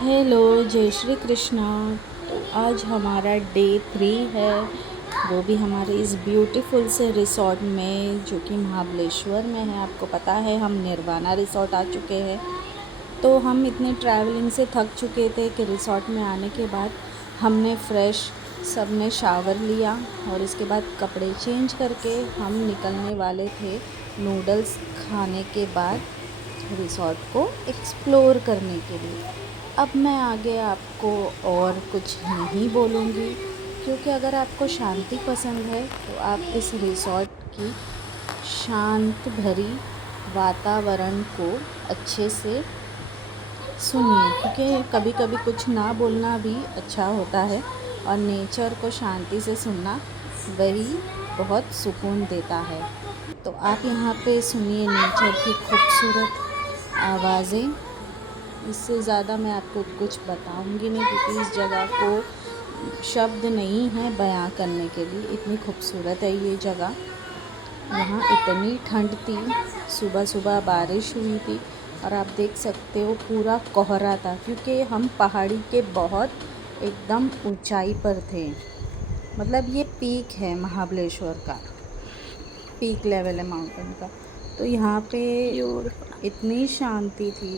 Hello, जय श्री कृष्णा। तो आज हमारा डे 3 है, वो भी हमारे इस ब्यूटीफुल से रिसॉर्ट में जो कि महाबलेश्वर में है। आपको पता है हम निर्वाणा रिसॉर्ट आ चुके हैं। तो हम इतने ट्रैवलिंग से थक चुके थे कि रिसॉर्ट में आने के बाद हमने फ्रेश सब ने शावर लिया और इसके बाद कपड़े चेंज करके हम निकलने वाले थे नूडल्स खाने के बाद रिसॉर्ट को एक्सप्लोर करने के लिए। अब मैं आगे आपको और कुछ नहीं बोलूँगी, क्योंकि अगर आपको शांति पसंद है तो आप इस रिसॉर्ट की शांत भरी वातावरण को अच्छे से सुनिए, क्योंकि कभी कभी कुछ ना बोलना भी अच्छा होता है और नेचर को शांति से सुनना वही बहुत सुकून देता है। तो आप यहाँ पे सुनिए नेचर की खूबसूरत आवाज़ें। इससे ज़्यादा मैं आपको कुछ बताऊंगी नहीं, क्योंकि इस जगह को शब्द नहीं है बयां करने के लिए, इतनी खूबसूरत है ये जगह। यहाँ इतनी ठंड थी, सुबह सुबह बारिश हुई थी और आप देख सकते हो पूरा कोहरा था, क्योंकि हम पहाड़ी के बहुत एकदम ऊंचाई पर थे। मतलब ये पीक है महाबलेश्वर का, पीक लेवल है माउंटेन का। तो यहाँ पे इतनी शांति थी,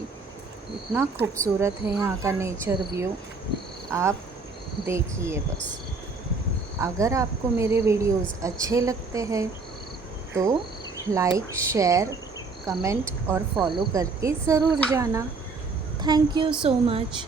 इतना खूबसूरत है यहाँ का नेचर व्यू। आप देखिए बस। अगर आपको मेरे वीडियोस अच्छे लगते हैं तो लाइक, शेयर, कमेंट और फॉलो करके ज़रूर जाना। Thank you so much.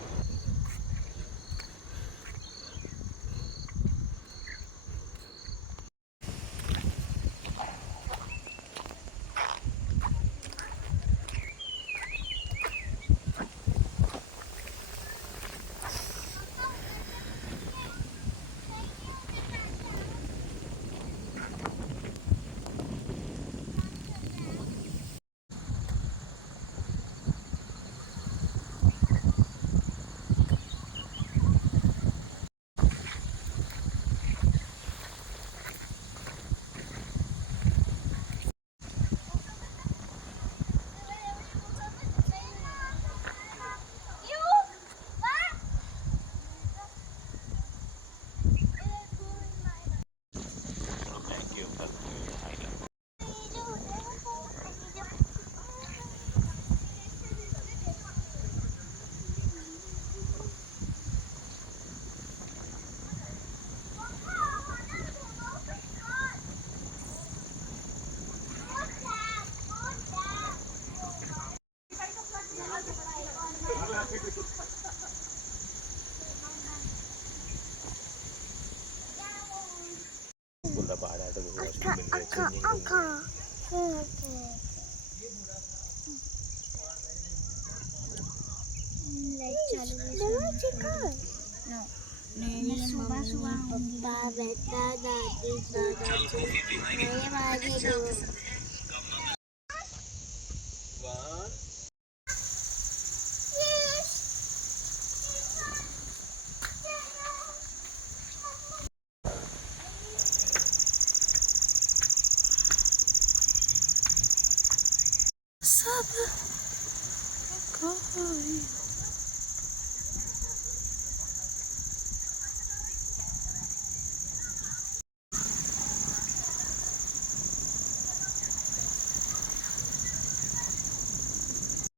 मेरी मम्मी पापा बेटा दादी दादाजी मेरे भाई दोस्त सब कोई